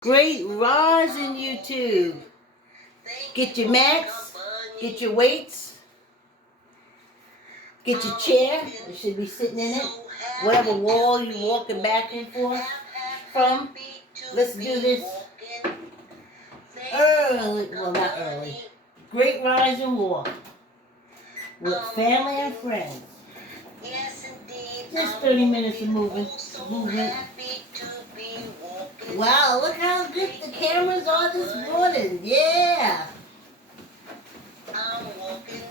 Great rise in YouTube. Get your mats, get your weights, get your chair. You should be sitting in it. Whatever wall you're walking back and forth from. Let's do this early. Well, not early. Great rise and walk with family and friends. Just 30 minutes of movement. Wow, look how good the cameras are this morning. Yeah. I'm walking.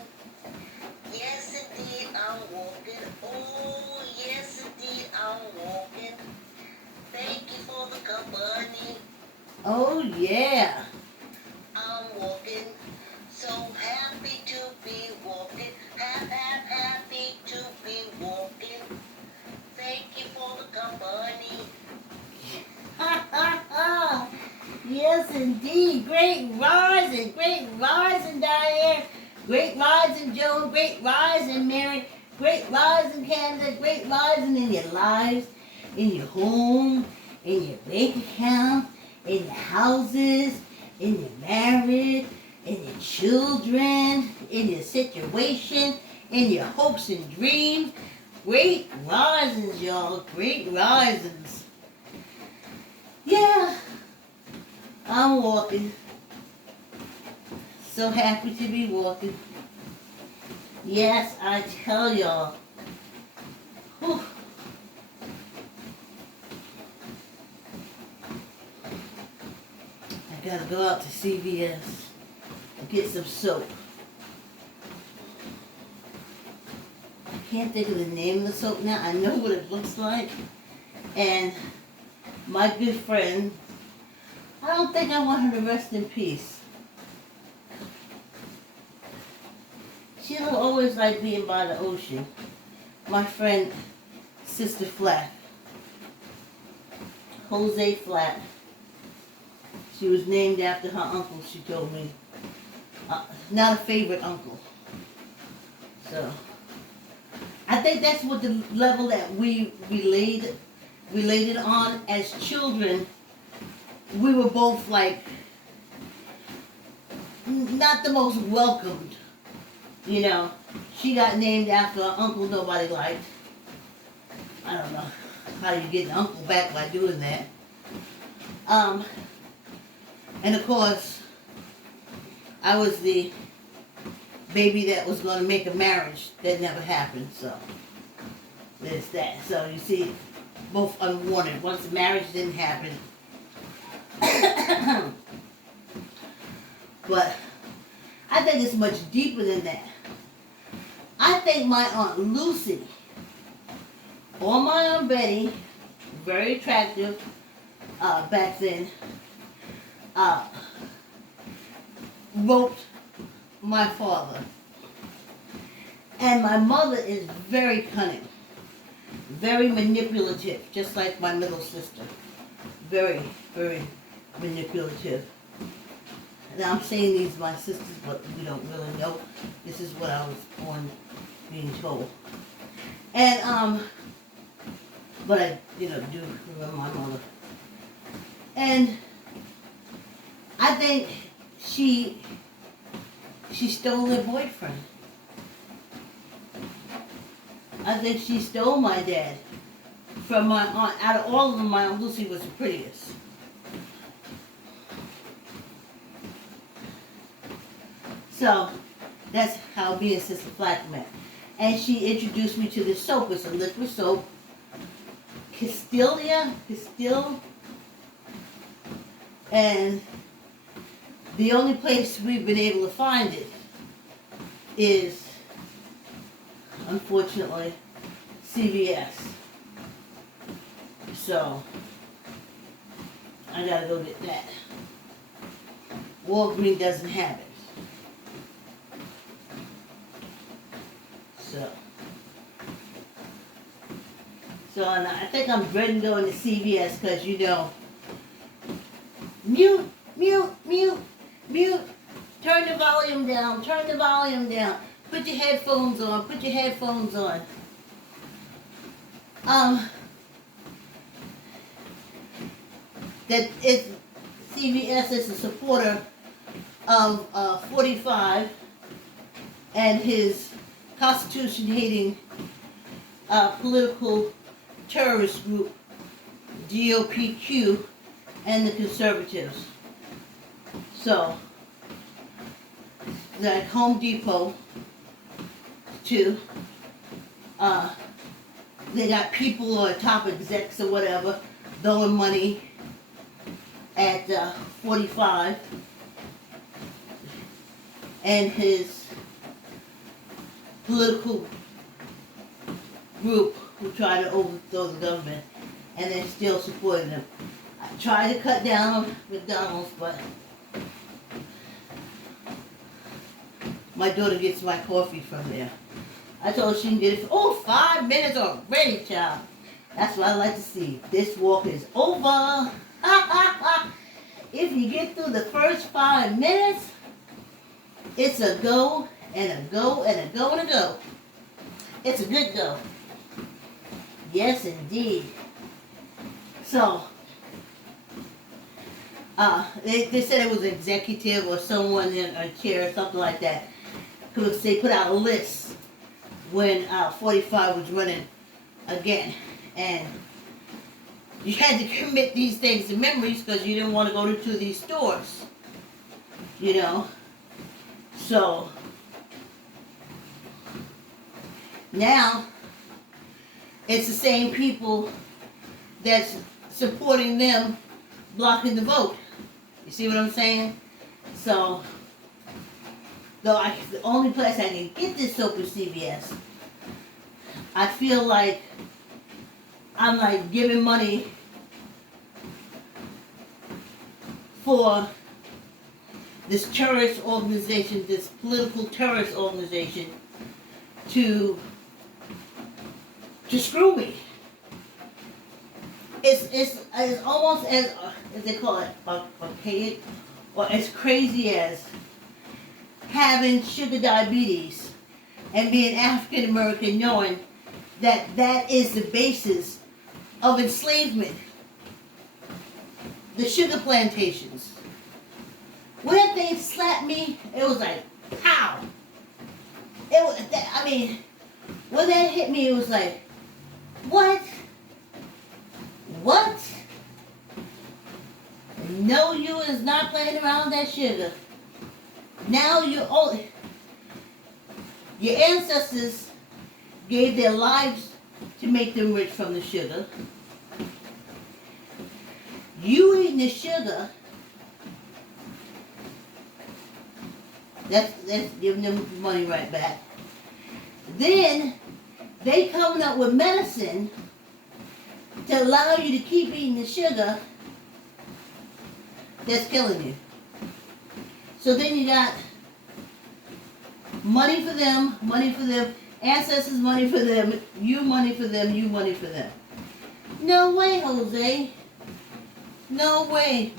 Yes, indeed, I'm walking. Oh, yes, indeed, I'm walking. Thank you for the company. Oh, yeah. I'm walking. So happy to be walking. Happy to be walking. Thank you for the company. Yes, indeed. Great rising, Diane. Great rising, Joan. Great rising, Mary. Great rising, Canada. Great rising in your lives, in your home, in your bank account, in your houses, in your marriage, in your children, in your situation, in your hopes and dreams. Great risings, y'all. Great risings. Yeah, I'm walking. So happy to be walking. Yes, I tell y'all. Whew. I gotta go out to CVS and get some soap. I can't think of the name of the soap now. I know what it looks like. And my good friend, I don't think I want her to rest in peace. She'll always like being by the ocean. My friend, Sister Flack, Jose Flack. She was named after her uncle, she told me. Not a favorite uncle. So, I think that's what the level that we related on as children. We were both like, not the most welcomed. You know, she got named after an uncle nobody liked. I don't know how you get an uncle back by doing that. And of course, I was the baby that was going to make a marriage that never happened. So there's that. So you see, both unwanted. Once the marriage didn't happen. But I think it's much deeper than that. I think my Aunt Lucy or my Aunt Betty, very attractive back then, wrote my father. And my mother is very cunning, very manipulative, just like my middle sister. Very, very manipulative. Now I'm saying these are my sisters, but we don't really know. This is what I was born being told. And but I, do remember my mother. And I think she stole their boyfriend. I think she stole my dad from my aunt. Out of all of them, my Aunt Lucy was the prettiest. So, that's how me and Sister Flack met. And she introduced me to this soap. It's a liquid soap. Castile. And the only place we've been able to find it is, unfortunately, CVS. So, I gotta go get that. Walgreens doesn't have it. So and I think I'm dreading going to CVS because, mute, turn the volume down, put your headphones on. That CVS is a supporter of 45 and his Constitution-hating political terrorist group, GOPQ, and the conservatives. So, like Home Depot, too. They got people or top execs or whatever throwing money at 45 and his political group who try to overthrow the government, and they're still supporting them. I try to cut down on McDonald's, but my daughter gets my coffee from there. I told her she can get it for 5 minutes already, child. That's what I like to see. This walk is over. If you get through the first 5 minutes, it's a go and a go and a go and a go. It's a good go. Yes, indeed. So, they said it was an executive or someone in a chair or something like that. Because they put out a list when 45 was running again. And you had to commit these things to memories because you didn't want to go to these stores. You know? So, now, it's the same people that's supporting them blocking the vote. You see what I'm saying? So, the only place I can get this soap is CVS. I feel like I'm like giving money for this terrorist organization, this political terrorist organization, to screw me. It's almost as they call it, archaic, or as crazy as having sugar diabetes and being African American, knowing that that is the basis of enslavement. The sugar plantations. When that thing slapped me, it was like, pow! It was, I mean, when that hit me, it was like, what? What? No, you is not playing around with that sugar. Now your ancestors gave their lives to make them rich from the sugar. You eating the sugar, that's giving them money right back. Then they coming up with medicine to allow you to keep eating the sugar that's killing you. So then you got money for them, ancestors money for them, you money for them, you money for them. No way, Jose. No way.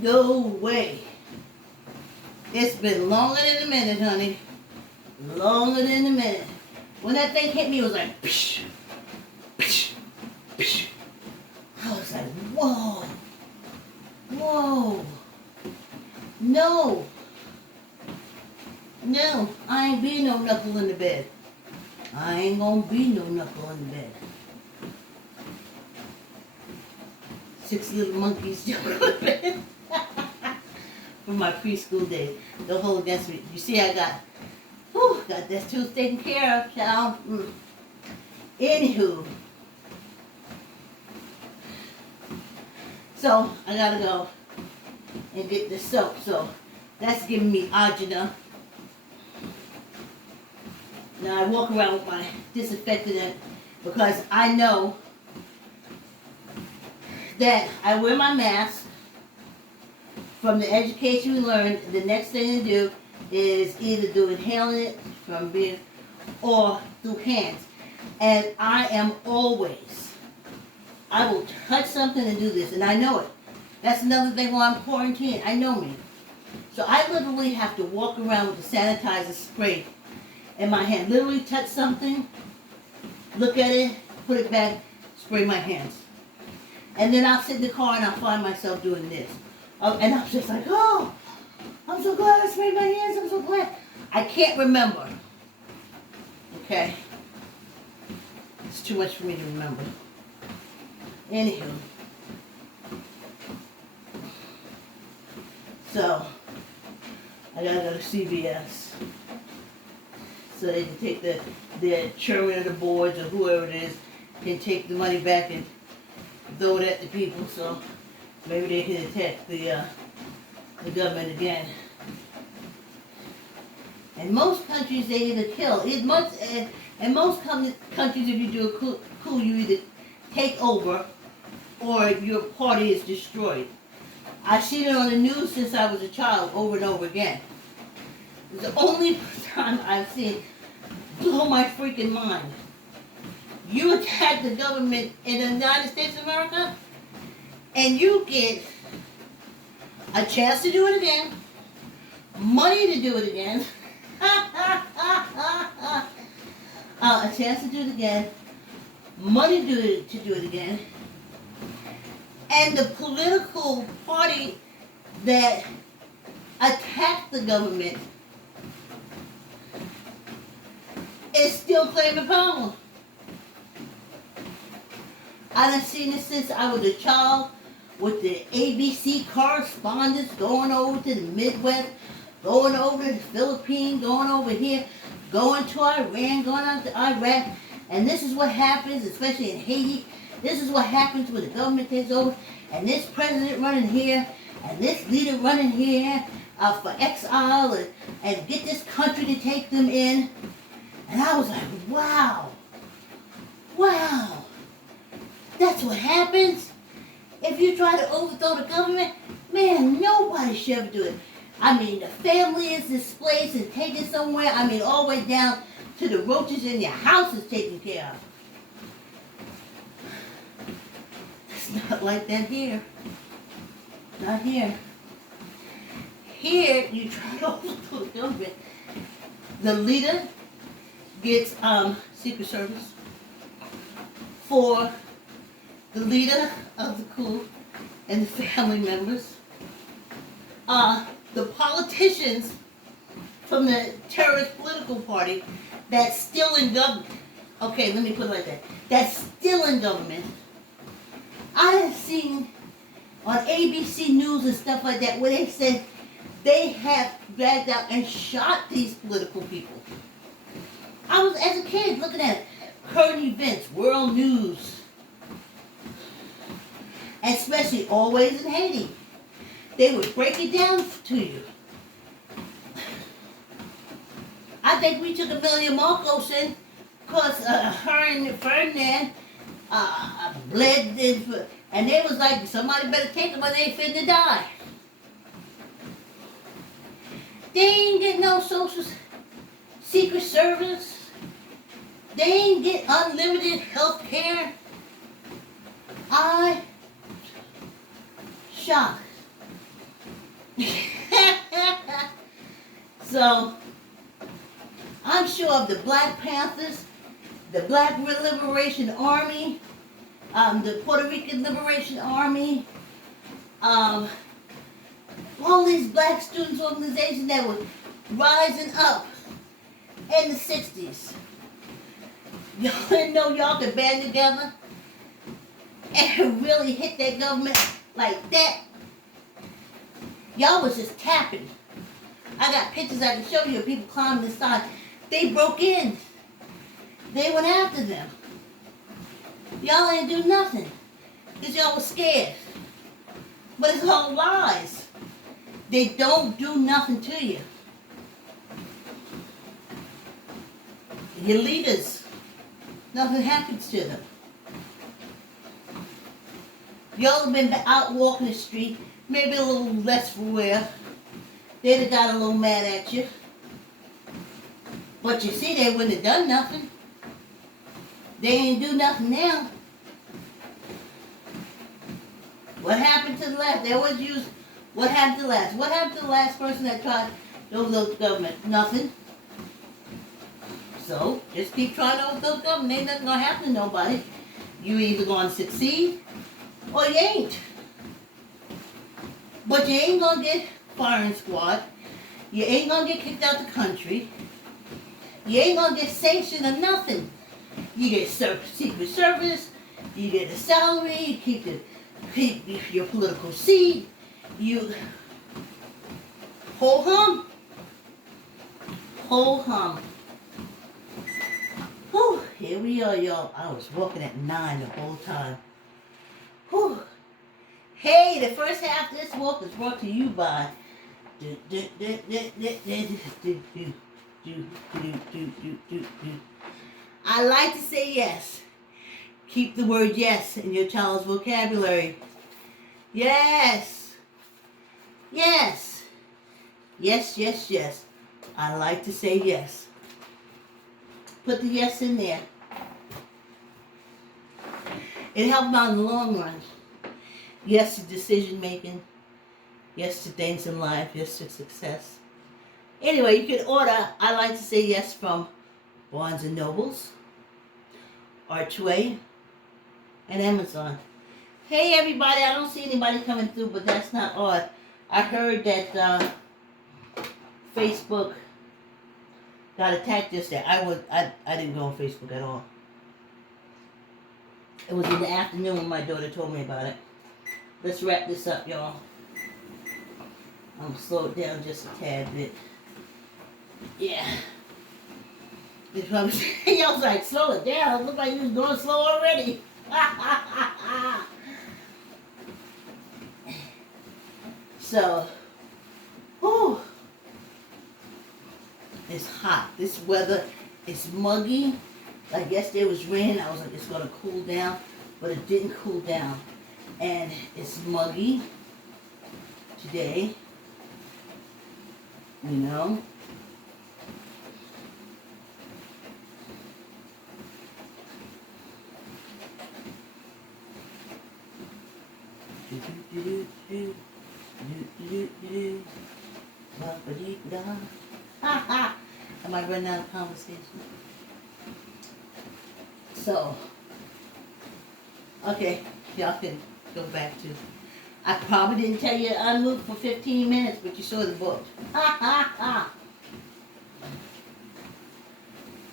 No way. It's been longer than a minute, honey. Longer than a minute. When that thing hit me, it was like, psh, psh, psh. I was like, whoa. Whoa. No. No, I ain't be no knuckle in the bed. I ain't gonna be no knuckle in the bed. 6 little monkeys jumping on the bed. From my preschool days. Don't hold against me. You see, I got that tooth taken care of, child. Anywho. So, I gotta go and get the soap. So, that's giving me agita. Now, I walk around with my disinfectant because I know that I wear my mask. From the education we learned, the next thing to do is either do inhaling it from being or through hands. And I am always, I will touch something and do this, and I know it. That's another thing while I'm quarantined. I know me. So I literally have to walk around with the sanitizer spray in my hand. Literally touch something, look at it, put it back, spray my hands. And then I'll sit in the car and I'll find myself doing this. And I'm just like, oh, I'm so glad I sprayed my hands. I'm so glad. I can't remember. Okay? It's too much for me to remember. Anywho. So, I gotta go to CVS. So they can take the chairman of the boards or whoever it is can take the money back and throw it at the people. So maybe they can attack the government again. In most countries, they either kill. In most countries, if you do a coup, you either take over or your party is destroyed. I've seen it on the news since I was a child over and over again. It's the only time I've seen it blow my freaking mind. You attack the government in the United States of America, and you get a chance to do it again, money to do it again, a chance to do it again, money to do it again, and the political party that attacked the government is still claiming power. I done seen this since I was a child with the ABC correspondents going over to the Midwest, going over to the Philippines, going over here, going to Iran, going out to Iraq. And this is what happens, especially in Haiti. This is what happens when the government takes over. And this president running here, and this leader running here for exile, and get this country to take them in. And I was like, wow. Wow. That's what happens if you try to overthrow the government. Man, nobody should ever do it. I mean, the family is displaced and taken somewhere. I mean, all the way down to the roaches in your house is taken care of. It's not like that here. Not here. Here, you try to overthrow the government. The leader gets Secret Service for the leader of the coup and the family members. The politicians from the terrorist political party that's still in government. Okay, let me put it like that. That's still in government. I have seen on ABC News and stuff like that where they said they have dragged out and shot these political people. I was, as a kid, looking at current events, world news, especially always in Haiti. They would break it down to you. I think we took Amelia Marcos in because her and Ferdinand bled in, and they was like, somebody better take them or they finna die. They ain't get no social secret service. They ain't get unlimited health care. I shocked. So, I'm sure of the Black Panthers, the Black Liberation Army, the Puerto Rican Liberation Army, all these black students organizations that were rising up in the 60s. Y'all didn't know y'all could band together and really hit that government like that. Y'all was just tapping. I got pictures I can show you of people climbing the side. They broke in. They went after them. Y'all ain't do nothing because y'all was scared. But it's all lies. They don't do nothing to you. Your leaders, nothing happens to them. Y'all have been out walking the street, maybe a little less for wear. They'd have got a little mad at you. But you see, they wouldn't have done nothing. They ain't do nothing now. What happened to the last? They always use, what happened to the last? What happened to the last person that tried to overthrow the government? Nothing. So, just keep trying to overthrow the government. Ain't nothing going to happen to nobody. You either going to succeed or you ain't. But you ain't gonna get firing squad. You ain't gonna get kicked out the country. You ain't gonna get sanctioned or nothing. You get Secret Service. You get a salary. You keep your political seat. You ho hum. Ho hum. Whew, here we are, y'all. I was walking at 9 the whole time. Whew. Hey, the first half of this walk is brought to you by I like to say yes. Keep the word yes in your child's vocabulary. Yes. Yes. Yes, yes, yes. I like to say yes. Put the yes in there. It helps out in the long run. Yes to decision making. Yes to things in life. Yes to success. Anyway, you can order I like to say yes from Barnes & Nobles, Archway, and Amazon. Hey everybody, I don't see anybody coming through, but that's not odd. I heard that Facebook got attacked yesterday. I didn't go on Facebook at all. It was in the afternoon when my daughter told me about it. Let's wrap this up, y'all. I'm gonna slow it down just a tad bit. Yeah. I was like, slow it down. It looked like you was going slow already. So, whew, it's hot. This weather is muggy. Like yesterday was rain. I was like, it's gonna cool down, but it didn't cool down, and it's muggy today. You know. I might run out of conversation. So, okay, y'all can go back to. I probably didn't tell you to unmute for 15 minutes, but you saw the book.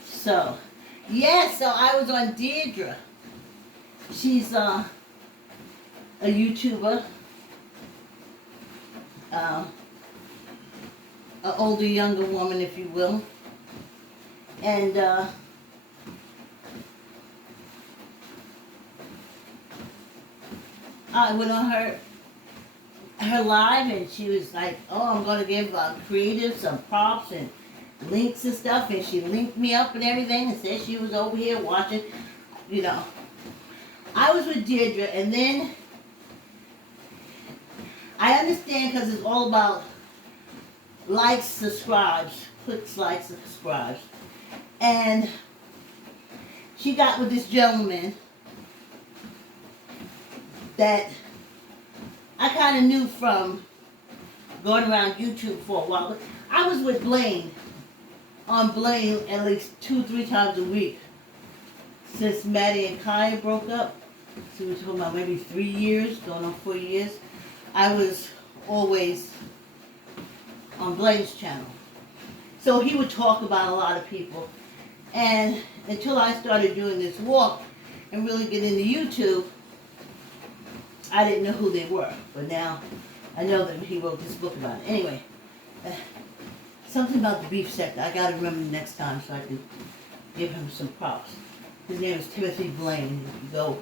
So, yeah, so I was on Deirdre. She's a YouTuber. An older, younger woman, if you will. And I went on her live, and she was like, oh, I'm going to give creatives some props and links and stuff, and she linked me up and everything and said she was over here watching, you know. I was with Deirdre, and then I understand because it's all about likes, subscribes, clicks, likes, and subscribes. And she got with this gentleman that I kind of knew from going around YouTube for a while. But I was with Blaine, on Blaine at least 2-3 times a week since Maddie and Kaya broke up. So we're talking about maybe 3 years, going on 4 years. I was always on Blaine's channel. So he would talk about a lot of people. And until I started doing this walk and really get into YouTube, I didn't know who they were. But now I know that he wrote this book about it. Anyway, something about the beef sector. I got to remember the next time so I can give him some props. His name is Timothy Blaine. If you go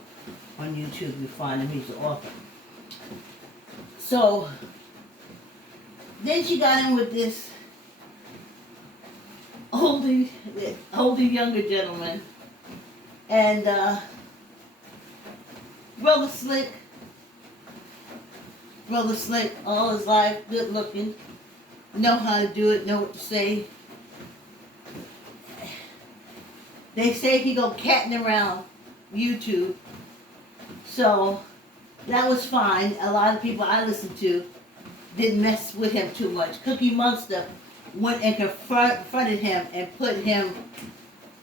on YouTube, you find him. He's the author. So then she got in with this older younger gentleman, and brother slick, all his life, good looking, know how to do it, know what to say. They say he go catting around YouTube, so that was fine. A lot of people I listened to didn't mess with him too much. Cookie Monster went and confronted him and put him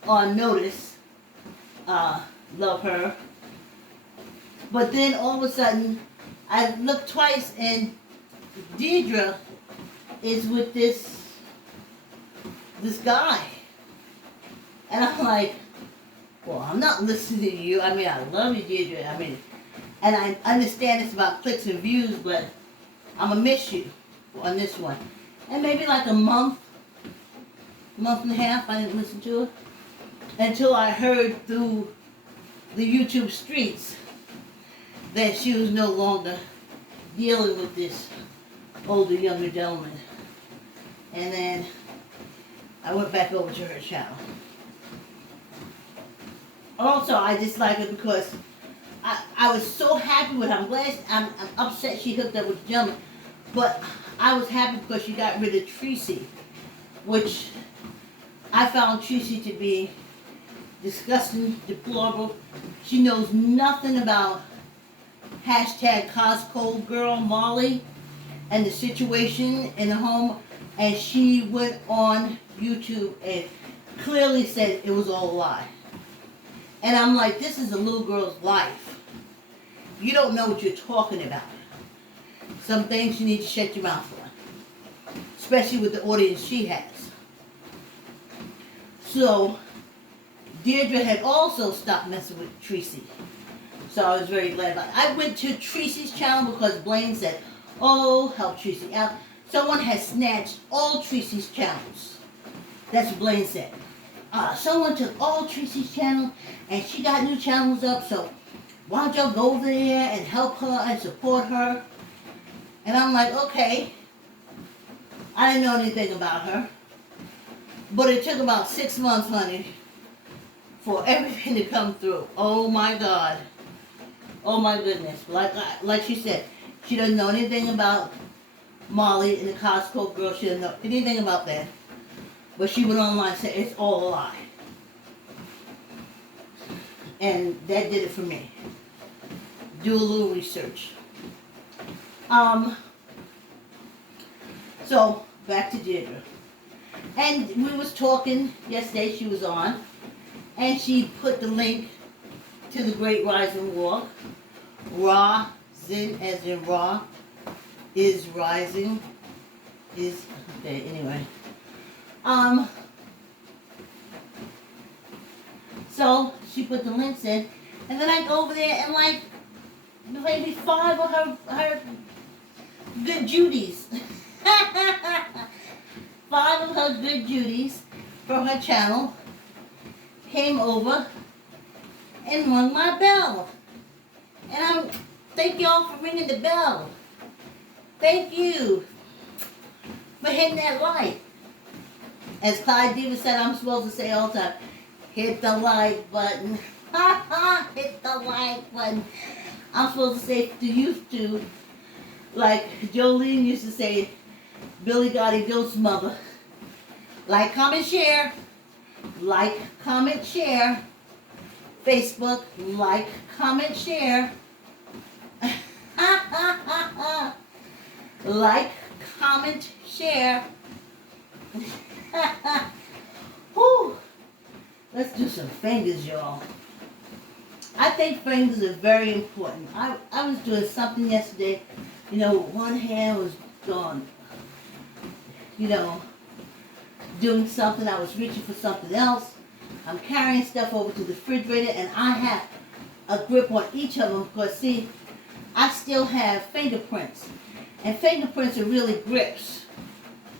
on notice. Love her. But then all of a sudden, I looked twice and Deidre is with this guy. And I'm like, well, I'm not listening to you. I mean, I love you, Deidre. I mean, and I understand it's about clicks and views, but I'm going to miss you on this one. And maybe like a month and a half, I didn't listen to it. Until I heard through the YouTube streets that she was no longer dealing with this older, younger gentleman. And then I went back over to her channel. Also, I dislike it because I was so happy with her. I'm glad, I'm upset she hooked up with the gentleman. But I was happy because she got rid of Tracy, which I found Tracy to be disgusting, deplorable. She knows nothing about hashtag Costco girl Molly and the situation in the home, and she went on YouTube and clearly said it was all a lie. And I'm like, this is a little girl's life. You don't know what you're talking about. Some things you need to shut your mouth on, especially with the audience she has. So Deirdre had also stopped messing with Tracy. So I was very glad about it. I went to Tracy's channel because Blaine said, oh, help Tracy out. Someone has snatched all Tracy's channels. That's what Blaine said. Someone took all Tracy's channels and she got new channels up, so why don't y'all go over there and help her and support her? And I'm like, okay. I didn't know anything about her. But it took about 6 months, honey, for everything to come through. Oh my God. Oh my goodness. Like she said, she doesn't know anything about Molly and the Costco girl. She doesn't know anything about that. But she went online and said, it's all a lie. And that did it for me. Do a little research. So, back to Deirdre. And we was talking yesterday, she was on, and she put the link to the Great Rising Walk. Ra, Zin as in Ra, is rising, is, okay, anyway. So she put the links in, and then I go over there and like maybe 5 of her good Judies. 5 of her good Judies from her channel came over and rung my bell. And thank y'all for ringing the bell. Thank you for hitting that like. As Clyde Diva said, I'm supposed to say all the time, hit the like button. Hit the like button. I'm supposed to say to used to, like Jolene used to say, Billy Gotti Bill's mother. Like, comment, share. Like, comment, share. Facebook, like, comment, share. Like, comment, share. Whew. Let's do some fingers, y'all. I think fingers are very important. I was doing something yesterday, you know, one hand was gone, you know, doing something, I was reaching for something else. I'm carrying stuff over to the refrigerator and I have a grip on each of them because, see, I still have fingerprints. And fingerprints are really grips,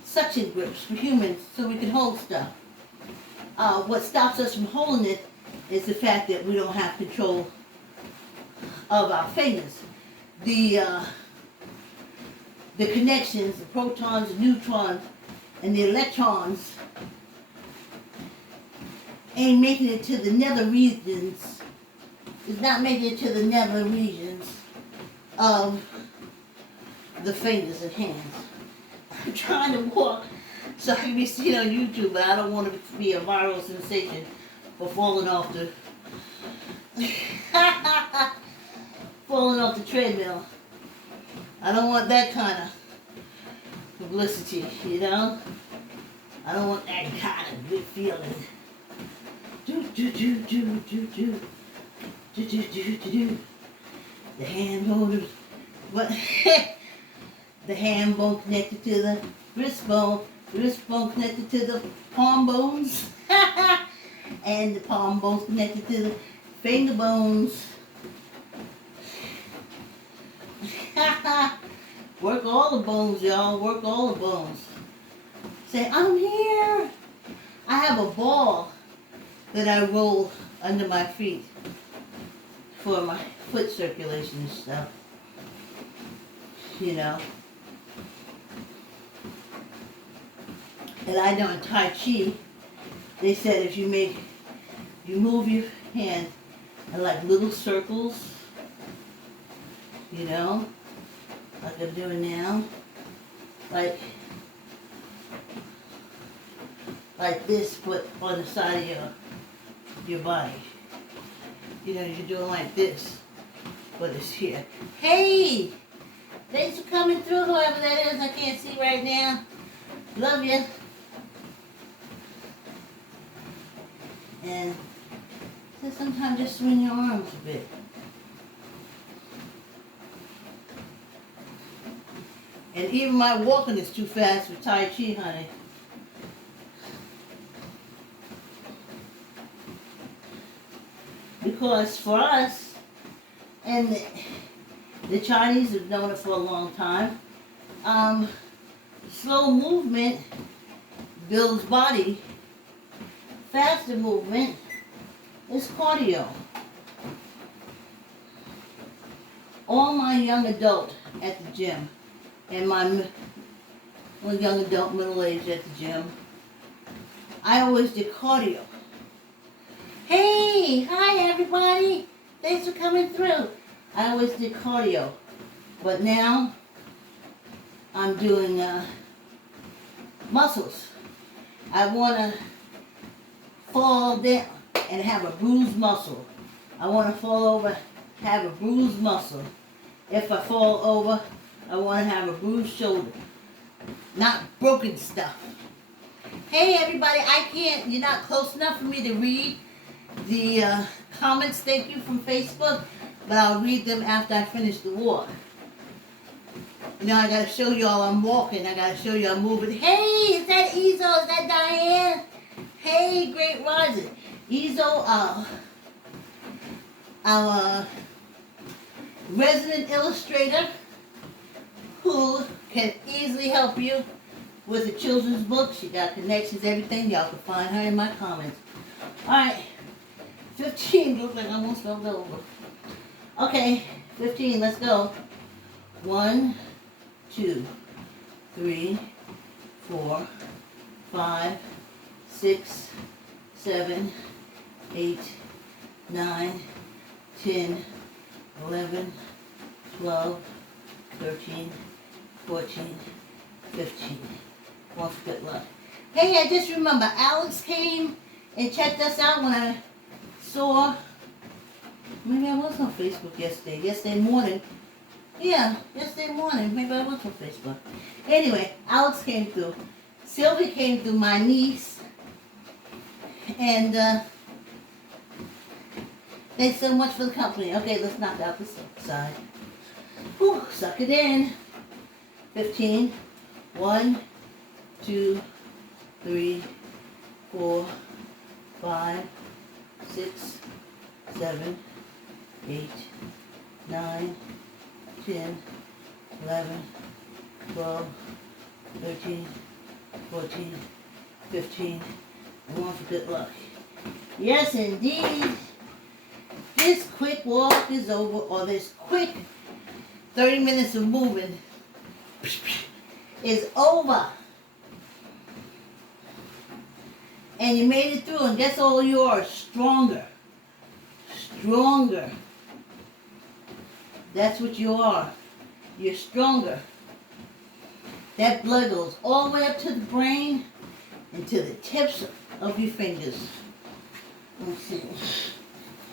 suction grips for humans so we can hold stuff. What stops us from holding it is the fact that we don't have control of our fingers. The connections, the protons, the neutrons, and the electrons ain't making it to the nether regions. It's not making it to the nether regions of the fingers and hands. I'm trying to walk so I can be seen on YouTube, but I don't want to be a viral sensation for falling off the treadmill. I don't want that kind of publicity, you know? I don't want that kind of good feeling. Do do do do do do do do do do do the hand bone, what? The hand bone connected to the wrist bone connected to the palm bones, and the palm bones connected to the finger bones. Work all the bones, y'all. Work all the bones. Say, I'm here. I have a ball that I roll under my feet for my foot circulation and stuff. You know. And I know in Tai Chi, they said if you move your hand in like little circles, you know, like I'm doing now, like this, but on the side of your body. You know, you're doing like this, but it's here. Hey! Thanks for coming through, whoever that is. I can't see right now. Love you. And so sometimes just swing your arms a bit. And even my walking is too fast for Tai Chi, honey. Because for us, and the Chinese have known it for a long time, slow movement builds body. Faster movement is cardio. All my young adult at the gym, and my young adult middle age at the gym, I always did cardio. Hey, hi everybody. Thanks for coming through. I always did cardio, but now I'm doing muscles. I want to fall down and have a bruised muscle. I want to fall over, have a bruised muscle. If I fall over, I want to have a bruised shoulder. Not broken stuff. Hey everybody, you're not close enough for me to read the comments, thank you, from Facebook, but I'll read them after I finish the walk. You know, I gotta show y'all I'm walking. I gotta show you I'm moving. Hey, is that Ezo? Is that Diane? Hey, Great Rising. Ezo, our resident illustrator who can easily help you with the children's book. She got connections, everything. Y'all can find her in my comments. Alright, 15. Looks like I almost fell over. Okay, 15. Let's go. 1, 2, 3, 4, 5, 6, 7, 8, 9, 10, 11, 12, 13, 14, 15. One for good luck. Hey, I just remember Alex came and checked us out when I saw, maybe I was on Facebook yesterday morning. Yeah, yesterday morning. Maybe I was on Facebook. Anyway, Alex came through. Sylvia came through, my niece. And thanks so much for the company. Okay, let's knock out this side. Whew, suck it in. 15. 1, 2, 3, 4, 5, 6, 7, 8, 9, 10, 11, 12, 13, 14, 15, and one for good luck. Yes, indeed. This quick walk is over, or this quick 30 minutes of moving is over. And you made it through, and guess all you are stronger. Stronger. That's what you are. You're stronger. That blood goes all the way up to the brain and to the tips of your fingers. Let me see.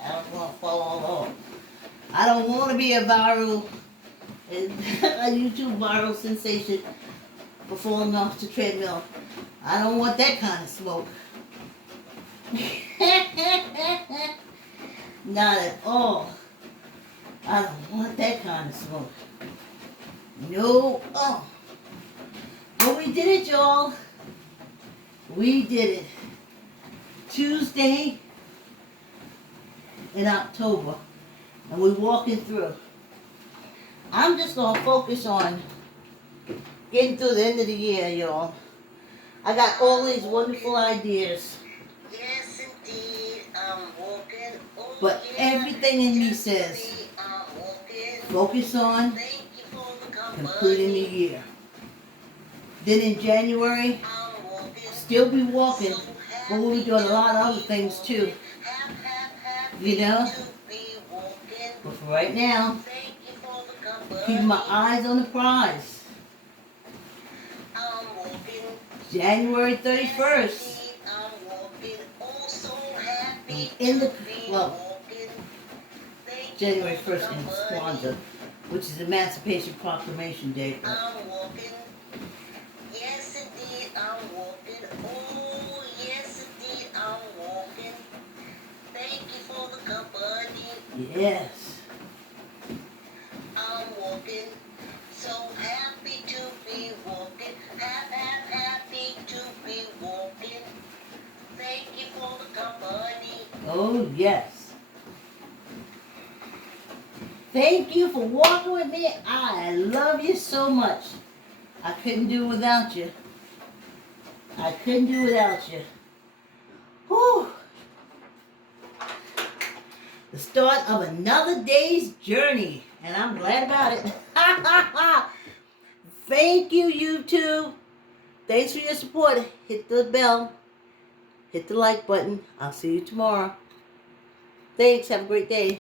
I don't want to fall all off. I don't want to be a YouTube viral sensation for falling off the treadmill. I don't want that kind of smoke. Not at all. I don't want that kind of smoke. No. Oh. But we did it, y'all. We did it. Tuesday in October. And we're walking through. I'm just going to focus on getting through the end of the year, y'all. I got all these wonderful ideas. Yes, indeed, I'm walking. Oh, But yeah, everything in me just says, me, I'm walking. focus on Thank you for the completing the company. year. Then in January, I'm walking. still be walking, So but we'll be happy doing a to lot of other be things too. happy You know? to be walking. But for right now, Thank you for the company. keep my eyes on the prize. I'm walking. January Yes, 31st, indeed, I'm walking. Oh, so happy in to the, be well, walking. Thank you January for the 1st in company. Kwanzaa, which is Emancipation Proclamation Day. But I'm walking. Yes, indeed, I'm walking. Oh, yes, indeed, I'm walking. Thank you for the company. yes. I'm walking. So happy to be walking. Happy to be walking. Thank you for the company. Oh, yes. Thank you for walking with me. I love you so much. I couldn't do without you. I couldn't do without you. Whew. The start of another day's journey. And I'm glad about it. Thank you, YouTube. Thanks for your support. Hit the bell. Hit the like button. I'll see you tomorrow. Thanks. Have a great day.